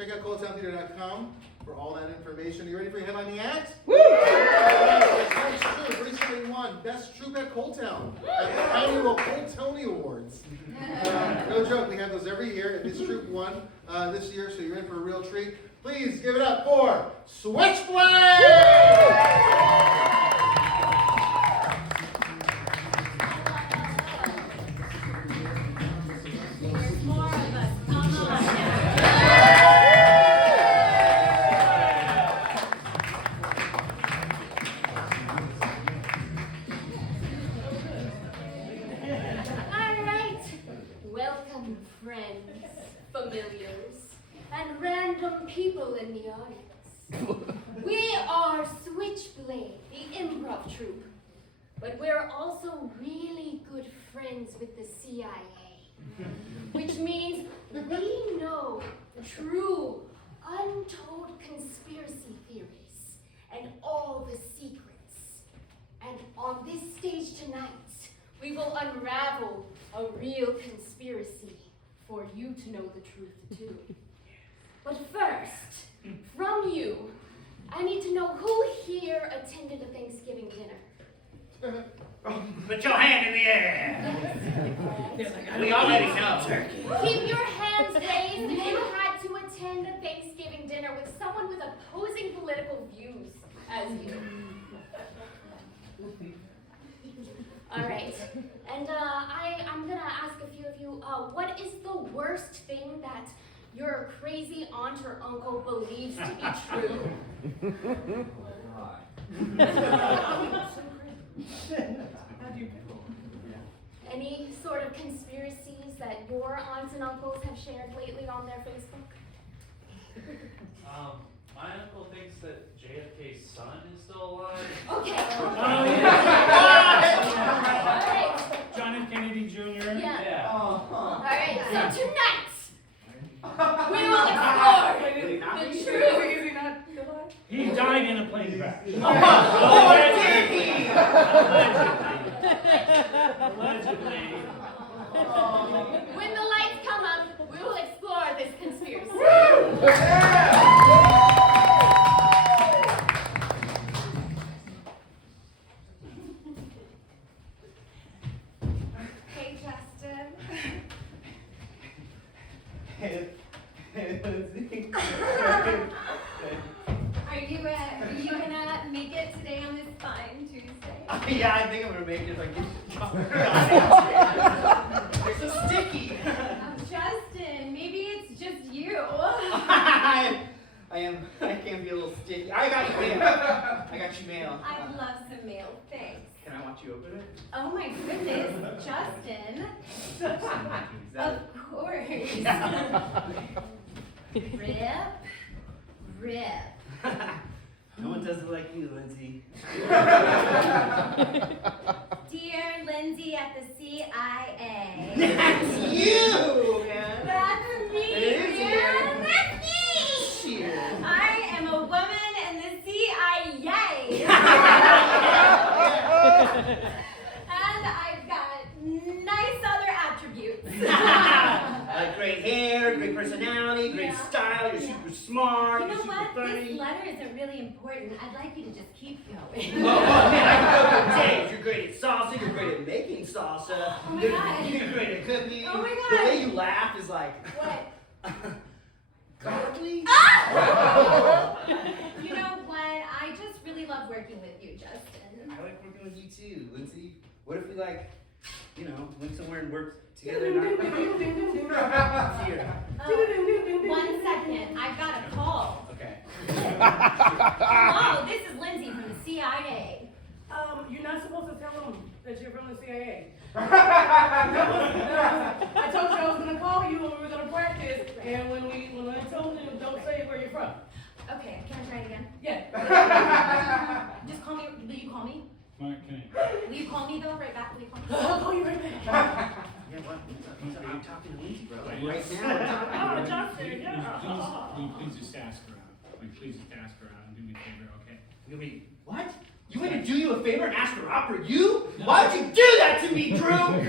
Check out ColdTowneTheater.com for all that information. Are you ready for your headlining act? Woo! Tonight's troupe recently won Best Troupe at ColdTowne at the annual ColdTowne Awards. No joke, we have those every year, and this troupe won this year, so you're in for a real treat. Please give it up for Switchblade! And random people in the audience. We are Switchblade, the improv troupe, but we're also really good friends with the CIA, which means we know true, untold conspiracy theories and all the secrets. And on this stage tonight, we will unravel a real conspiracy for you to know the truth too. But first, from you, I need to know who here attended a Thanksgiving dinner. Put your hand in the air. Yes. We already know. Keep your hands raised if you had to attend a Thanksgiving dinner with someone with opposing political views as you. All right, and I'm gonna ask a few of you, what is the worst thing that your crazy aunt or uncle believes to be true? Any sort of conspiracies that your aunts and uncles have shared lately on their Facebook? My uncle thinks that JFK's son is still alive. Okay. Oh, All right. John F. Kennedy Jr. Yeah. All right, so tonight, we will explore the truth. Is he not alive? He died in a plane crash. Allegedly. When the lights come up, we will explore this conspiracy. Hey, Justin. Are you gonna make it today on this fine Tuesday? Yeah, I think I'm gonna make it if I get It's so sticky. Justin, maybe it's just you. I can be a little sticky. I got you mail. I'd love some mail, thanks. Can I watch you open it? Oh my goodness, Justin. Of course. Rip. No one does it like you, Lindsay. Dear Lindsay at the CIA. That's you, man. That's me, It is you. man. That's me. Cheers. I am a woman in the CIA. And I've got nice other attributes. Great hair, great personality, great style, you're super smart, You know you're super what? funny. This letter isn't really important. I'd like you to just keep going. Oh, man, I can go for days. You're great at salsa, you're great at making salsa. Oh my God. You're great at cooking. Oh my The God. way you laugh is like... What? godly? You know what? I just really love working with you, Justin. I like working with you too, Lindsay. What if we went somewhere and worked together? Here. 1 second. I've got a call. Okay. Hello, this is Lindsay from the CIA. You're not supposed to tell them that you're from the CIA. I told you I was gonna call you when we were gonna practice, and when I told you, don't say where you're from. Okay, can I try it again? Yeah. Just call me. Will you call me? Can I? Will you call me though? Right back. Will you call me? I'll call you right back. Yeah, what? I'm talking to Lindsay, bro. Yes. Right now. Oh, Justin, yeah. Please just ask her out. Please just ask her out and do me a favor, okay? Wait, what? You want to do you a favor and ask her out for you? Why would you do that to me, Drew?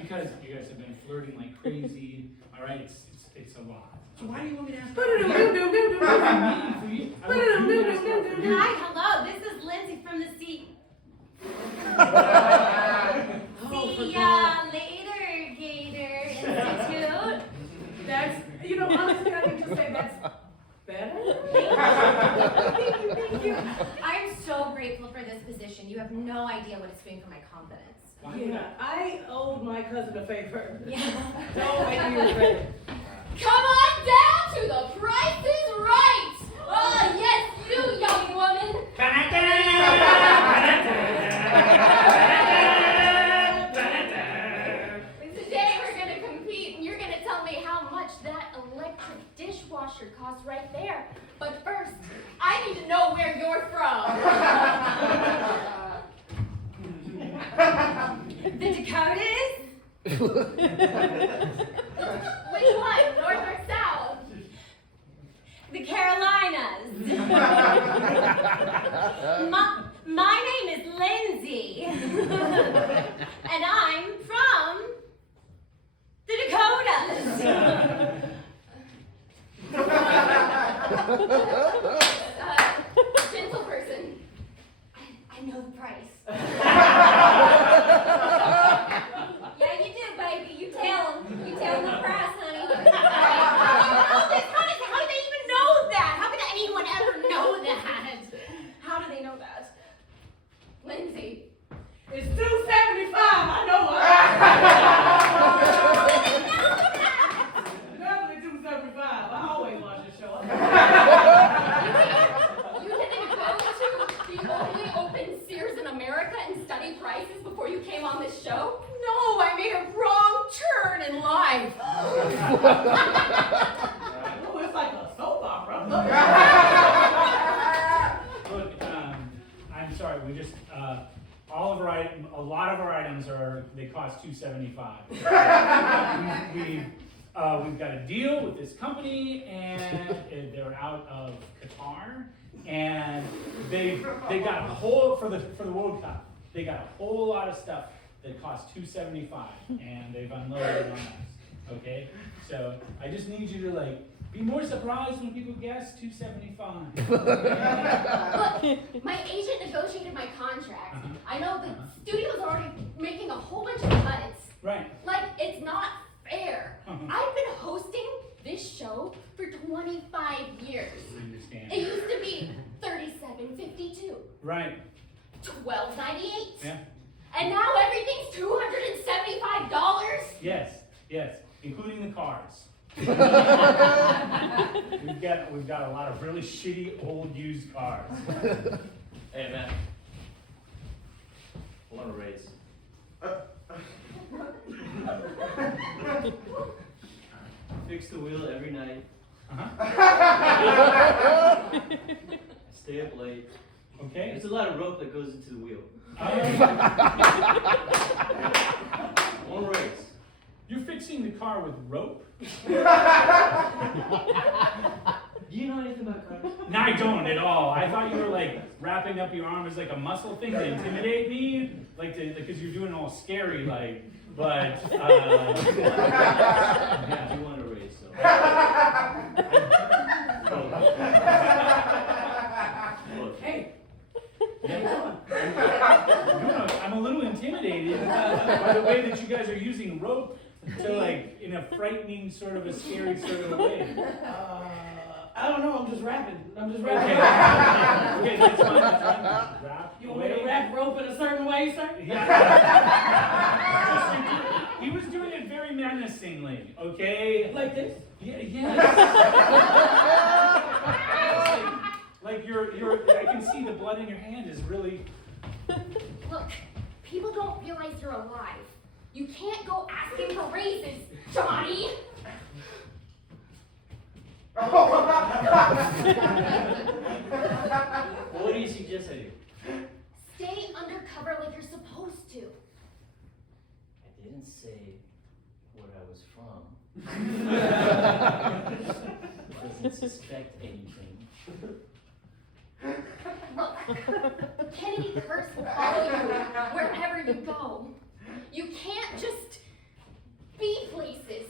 Because you guys have been flirting like crazy. All right, it's a lot. So why do you want me to ask? Hi, hello, this is Lindsay from the sea. See ya later, Gator Institute. That's, you know, honestly, I can just say that's better. Thank you. I'm so grateful for this position. You have no idea what it's doing for my confidence. Yeah, I owed my cousin a favor. Yeah. Don't make me regret it. Come on down to the Price is Right! Oh, yes, you, young woman! Today we're gonna compete, and you're gonna tell me how much that electric dishwasher costs right there. But first, I need to know where you're from. The Dakotas? Which one, north or south? The Carolinas. My name is Lindsay. And I'm from the Dakotas. Gentle person. I know the price. Yeah, you do, baby. You tell them. You tell them the price, honey. How do they even know that? How could anyone ever know that? How do they know that? Lindsay. It's $2.75. I know it. Definitely $2.75. I always watch this show. You didn't go to the only open Sears in America and study prices before you came on this show? No, I made a wrong turn in life. Oh, it's like a soap opera. Look, I'm sorry. We just a lot of our items they cost $2.75. We've got a deal with this company, and they're out of Qatar, and they got a whole for the World Cup. They got a whole lot of stuff that cost $2.75, and they've unloaded on us. Okay, so I just need you to be more surprised when people guess $2.75. Look, my agent negotiated my contract. I know the studio's already making a whole bunch of cuts. Right. It's not fair. I've been hosting this show for 25 years. I understand. It used to be $37.52, Right. $12.98, Yeah. and now everything's $275. Yes. Including the cars. We've got a lot of really shitty old used cars. Hey, man. I want a raise. Fix the wheel every night. Stay up late. Okay. There's a lot of rope that goes into the wheel. I want a raise. You're fixing the car with rope? Do you know anything about cars? No, I don't at all. I thought you were wrapping up your arm as a muscle thing to intimidate me, because you're doing all scary, but Yeah, you want a raise, so. Look, Hey. I'm a little intimidated by the way that you guys are using rope to in a frightening sort of a scary sort of a way. I don't know. I'm just rapping. Okay, that's fine. Wrap You want me to away. wrap rope in a certain way, sir? Yeah. He was doing it very menacingly, okay? Like this? Yeah, yes. I can see the blood in your hand is really. Look, people don't realize you're alive. You can't go asking for raises, Johnny. what do you suggest I do? Stay undercover like you're supposed to. I didn't say where I was from. Doesn't suspect anything. Look, the Kennedy curse will follow you wherever you go. You can't just be places.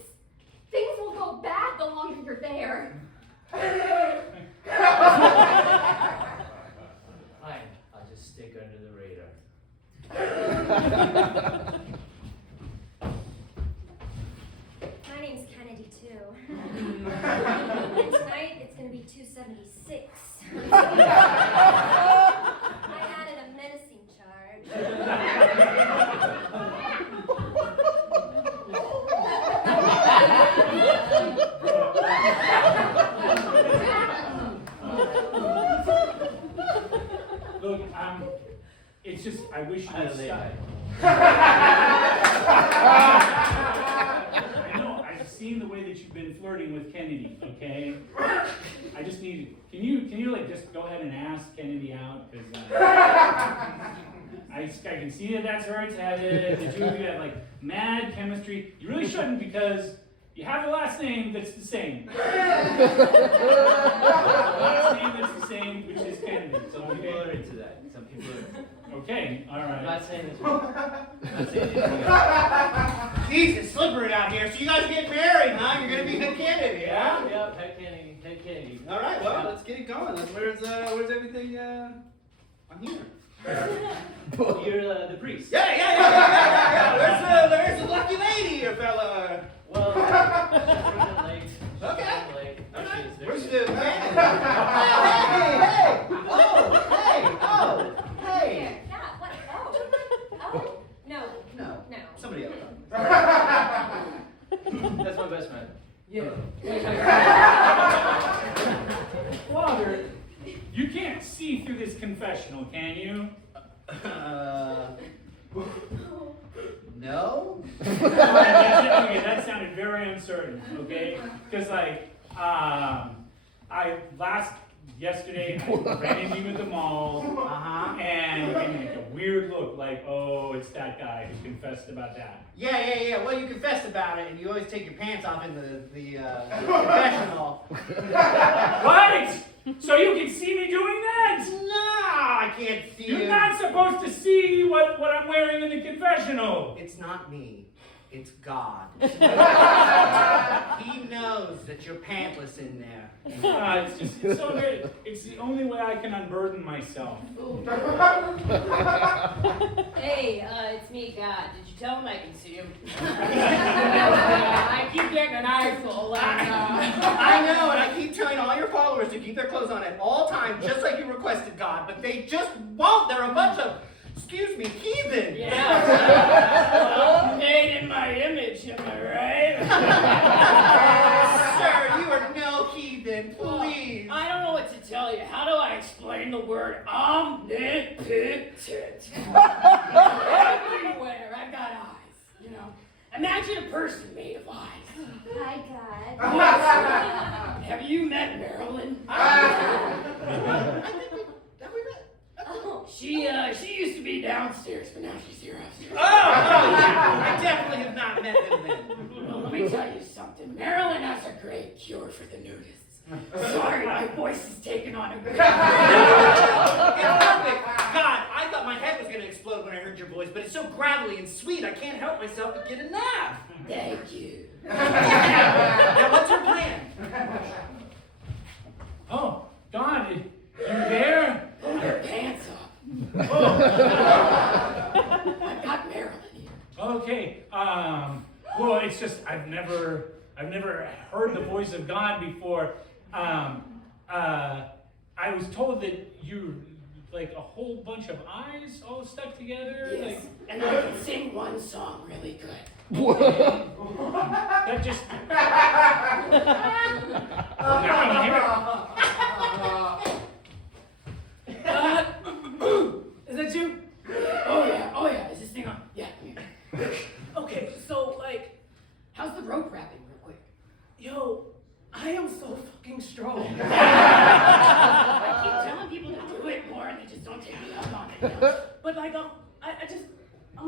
Things will go bad the longer you're there. Fine, I'll just stick under the radar. My name's Kennedy, too. And tonight, it's gonna be 276. I added a menacing charge. Look, it's just, I wish you would stop. I know, I've seen the way that you've been flirting with Kennedy, okay? I just need, can you like just go ahead and ask Kennedy out? Because I can see that that's where it's headed. The two of you have like mad chemistry. You really shouldn't because you have a last name that's the same. Last name that's the same, which is Kennedy. So Some people are into that. Some people are. okay, all I'm right. not saying this. I'm not saying anything. Jeez, it's slippery out here. So you guys get married, huh? You're gonna be a candidate, yeah? Yep, head Kennedy, head Kennedy. All right, well, let's get it going. Where's everything? I'm here. You're the priest. Yeah. Where's the lucky lady, here, fella? Well, she's running late. Okay. She's running late. All right. There Where's she the is. man? Hey! Here, yeah, what? Oh. No. No. No. Somebody else. That's my best friend. Yeah. Father, you can't see through this confessional, can you? No? Okay, that sounded very uncertain, okay? Because yesterday I ran into you at the mall, and you gave me like a weird look, like, oh, it's that guy who confessed about that. Yeah. Well, you confessed about it, and you always take your pants off in the confessional. What? So you can see me doing that? No, I can't see You're you. not supposed to see what I'm wearing in the confessional. It's not me. It's God. He knows that you're pantless in there. It's so good. It's the only way I can unburden myself. Hey, it's me, God. Did you tell him I can see him? I keep getting an eyeful. I know, and I keep telling all your followers to keep their clothes on at all times, just like you requested, God, but they just won't. They're a bunch of, excuse me, heathens. Yeah. Well, made in my image, am I right? Sir, you are no heathen, please. I don't know what to tell you. How do I explain the word omnipotent? Everywhere I've got eyes, you know. Imagine a person made of eyes. Hi, God. Have you met Marilyn? Oh, She used to be downstairs, but now she's here upstairs. Oh, yeah. I definitely have not met them then. Well, let me tell you something. Marilyn has a great cure for the nudists. Sorry, my voice is taking on a great. It's perfect. God, I thought my head was going to explode when I heard your voice, but it's so gravelly and sweet, I can't help myself but get a laugh. Thank you. Now, what's your plan? Oh, Don, you there? Pull your pants up. Oh. I've got Marilyn here. Okay. Well, it's just I've never heard the voice of God before. I was told that you like a whole bunch of eyes all stuck together. Yes. Like, And I can sing one song really good. that just. Now I'm here. Is that you? Oh yeah. Is this thing on? Yeah. Okay, so like, how's the rope wrapping real quick? Yo, I am so fucking strong. I keep telling people to do it more and they just don't take me up on it. You know? But like, I'm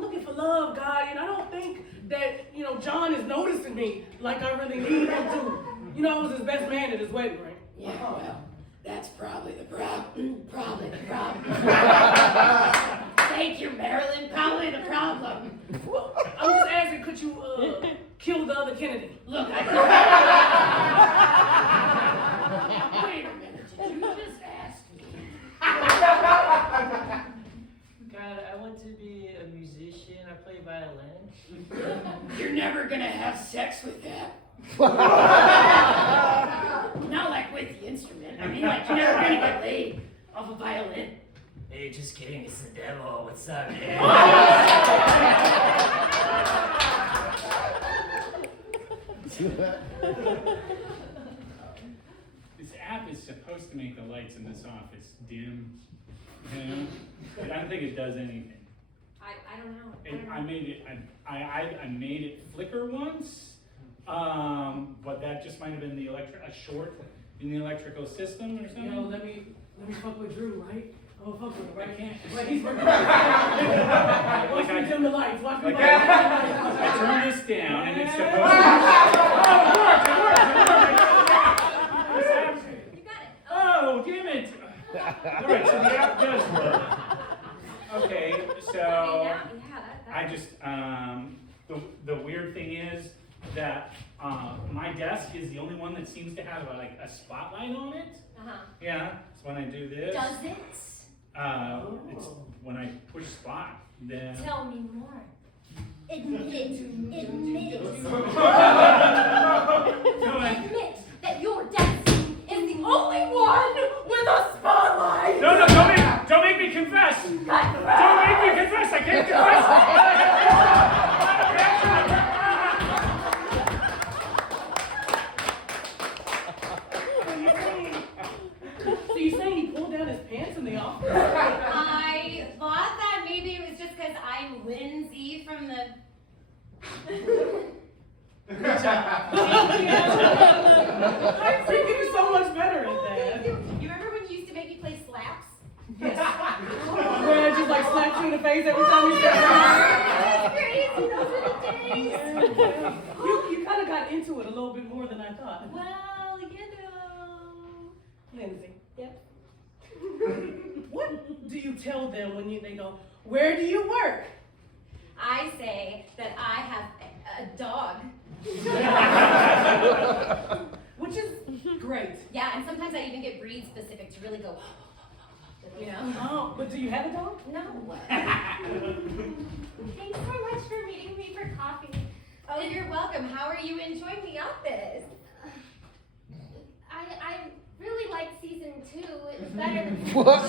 looking for love, God, and I don't think that, John is noticing me like I really need him to. I was his best man at his wedding, right? Yeah, well, that's probably the problem. Probably the problem. take your Marilyn, probably the problem. Well, I'm just asking, could you kill the other Kennedy? Look, I Wait a minute, did you just ask me? God, I want to be a musician. I play violin. You're never gonna have sex with that. Not like with the instrument. I mean, like, you're never gonna get laid off a violin. Hey, just kidding. It's the devil. What's up, man? This app is supposed to make the lights in this office dim, you know? But I don't think it does anything. I don't know. I made it flicker once, but that just might have been a short in the electrical system or something. You know, let me fuck with Drew, right? I'm gonna fuck with him, right? I can't. Right, he's working. Watch me dim the lights. Watch me Like dim the lights. I turn this down and it's supposed to. You got it. Oh, damn it! All right, so the app does work. Okay, so I just the weird thing is that my desk is the only one that seems to have a spotlight on it. Yeah, so when I do this. Does it? It's when I push spot, then. Tell me more. Admit it. Admit it. Admit that your desk is the only one with a spotlight. No, don't make me confess. Don't make me confess. I can't confess. So you saying he pulled down his pants in the office? I thought that maybe it was just because I'm Lindsay from the. Good job. You're getting so much better at that. You remember when you used to make me play slaps? Yes. Where I just like slapped you in the face every time you said That's crazy. Those were the days. You kind of got into it a little bit more than I thought. Well, you know. Lindsay. Yep. What do you tell them when they go, where do you work? I say that I have a dog. Which is great. Yeah, and sometimes I even get breed specific to really go, you know? Oh, but do you have a dog? No. Thanks so much for meeting me for coffee. Oh, you're welcome. How are you enjoying the office? I really like season 2. It's better than What?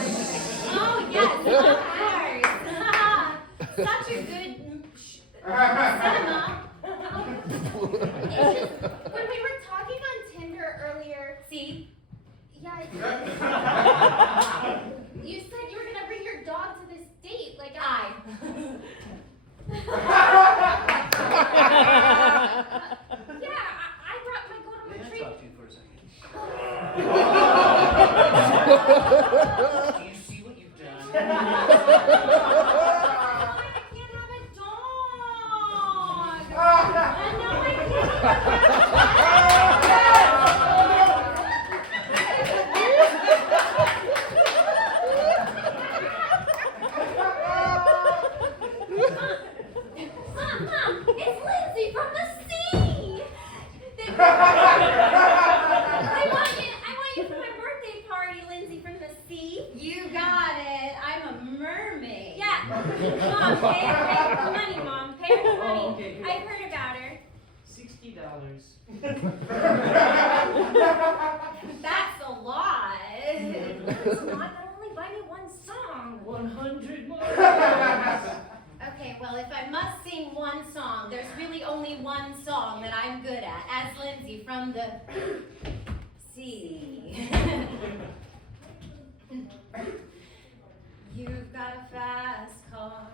Oh, yes, of course. Such a good cinema. It's just, when we were talking on Tinder earlier, See? yeah, you said you were gonna bring your dog to this date, like I. Yeah, I brought my golden May I retriever. talk to you for a second? Do you see what you've done? I can't have a dog. No, I Mom, it's Lindsay from the sea. I want you for my birthday party, Lindsay from the sea. You got it. I'm a mermaid. Yeah. Mom, pay her the money, Mom. Pay her the money. Oh, okay. I've heard about her. $60. That's a lot. It's not. They'll only buy me one song. 100 more. Okay, well, if I must sing one song, there's really only one song that I'm good at, as Lindsay from the sea. You've got a fast car.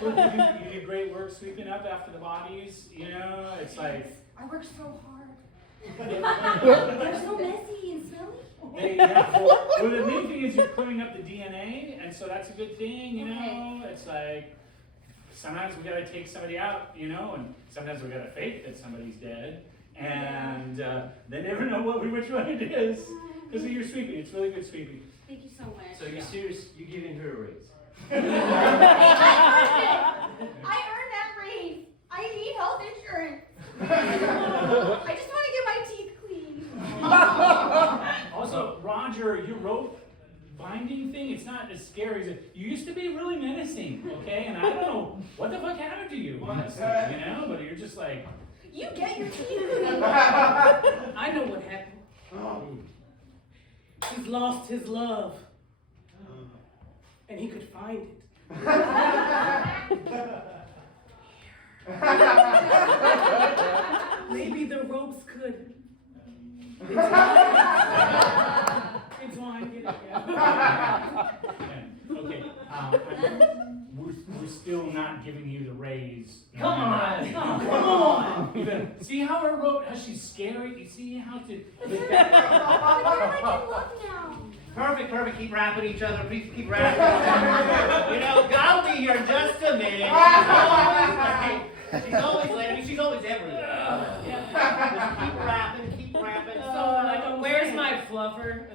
You do great work sweeping up after the bodies, you know, it's like. I worked so hard. They're so messy and smelly. Well, the main thing is you're clearing up the DNA, and so that's a good thing, you know? It's like, sometimes we gotta take somebody out, you know, and sometimes we gotta fake that somebody's dead, and they never know which one it is because of your sweeping. It's really good sweeping. Thank you so much. So you're serious? You giving her a raise? I earned that raise. I need health insurance. I just want to get my teeth clean. Also, Roger, your rope binding thing, it's not as scary as it. You used to be really menacing, okay? And I don't know what the fuck happened to you, honestly, but you're just like... You get your teeth clean. I know what happened. He's lost his love. And he could find it. Maybe the ropes could. Entwine, get it, yeah. Okay, we're still not giving you the raise. Come on! Come on! See how her rope, how she's scary? You see how to... But I can look now. Perfect. Keep rapping each other. Please keep rapping. God will be here in just a minute. She's always late. I mean, she's always everywhere. Just keep rapping. So, like, Where's my fluffer?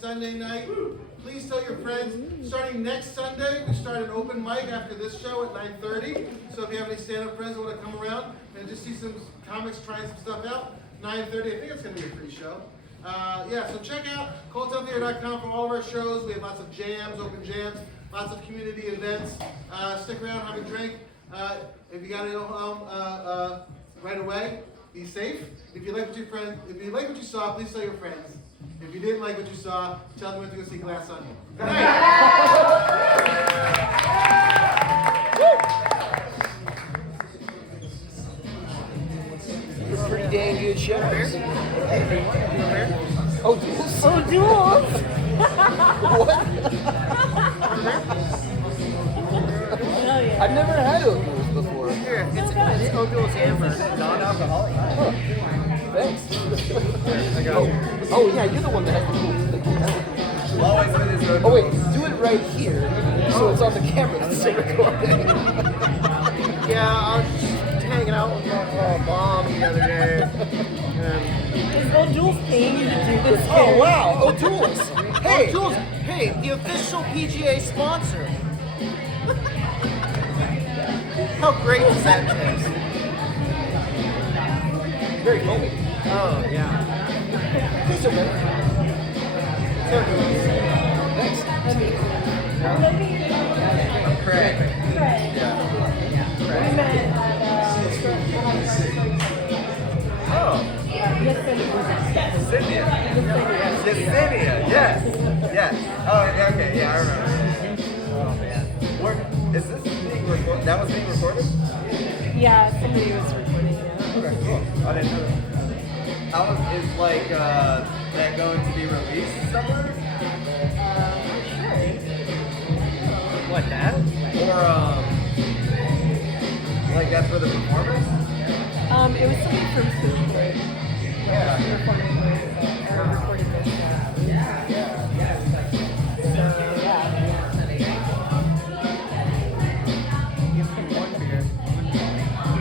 Sunday night. Please tell your friends. Starting next Sunday, we start an open mic after this show at 9:30. So if you have any stand-up friends who want to come around and just see some comics trying some stuff out, 9:30. I think it's going to be a free show. So check out ColdTowneTheater.com for all of our shows. We have lots of jams, open jams, lots of community events. Stick around, have a drink. If you got to go home right away, be safe. If you like what you saw, please tell your friends. If you didn't like what you saw, tell them to go see Glass Onion. Good night. Pretty dang good show. Oh, duels? Oh, duels! I've never had oat duels before. Here, it's oat duels amber, non-alcoholic. Oh, thanks. Oh, yeah, you're the one that has the cool Oh, wait, do it right here, so it's on the camera that's still recording. Yeah, I was just hanging out with my mom the other day. Is old duels paying you to do this? Oh, wow, oat duels. Hey, Hey, the official PGA sponsor. How great does that taste? very foamy. Oh, yeah. Tastes okay. So good. Thanks. I'm Craig. Yeah. We met Oh. Cynthia. Yes. Oh, okay, yeah, I remember. Oh, man. Is this being recorded? That was being recorded? Yeah, somebody was recording it. Okay, cool. I didn't know that. Is that going to be released somewhere? Sure. What, that? Or, that's for the performance? It was somebody from Switchblade. Yeah. Recorded this.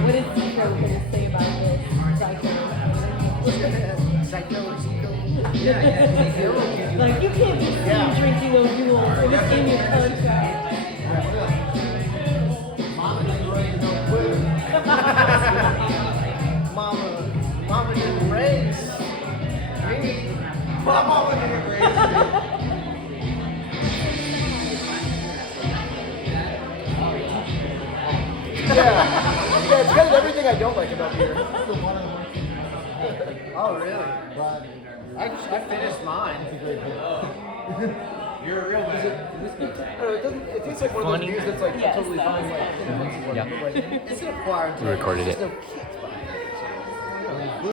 What is Zico going to say about this? Like, you can't be seen drinking O'Doul's. It was in your contract. Mama didn't raise me. My mama didn't raise me. Yeah, it's kind of everything I don't like about beer. Oh, really? I finished mine. You're a real man. I don't know, it tastes like one of those beers that's like totally fine. Like, Yeah. but like, it's an acquired taste. We recorded There's it. no kick behind it.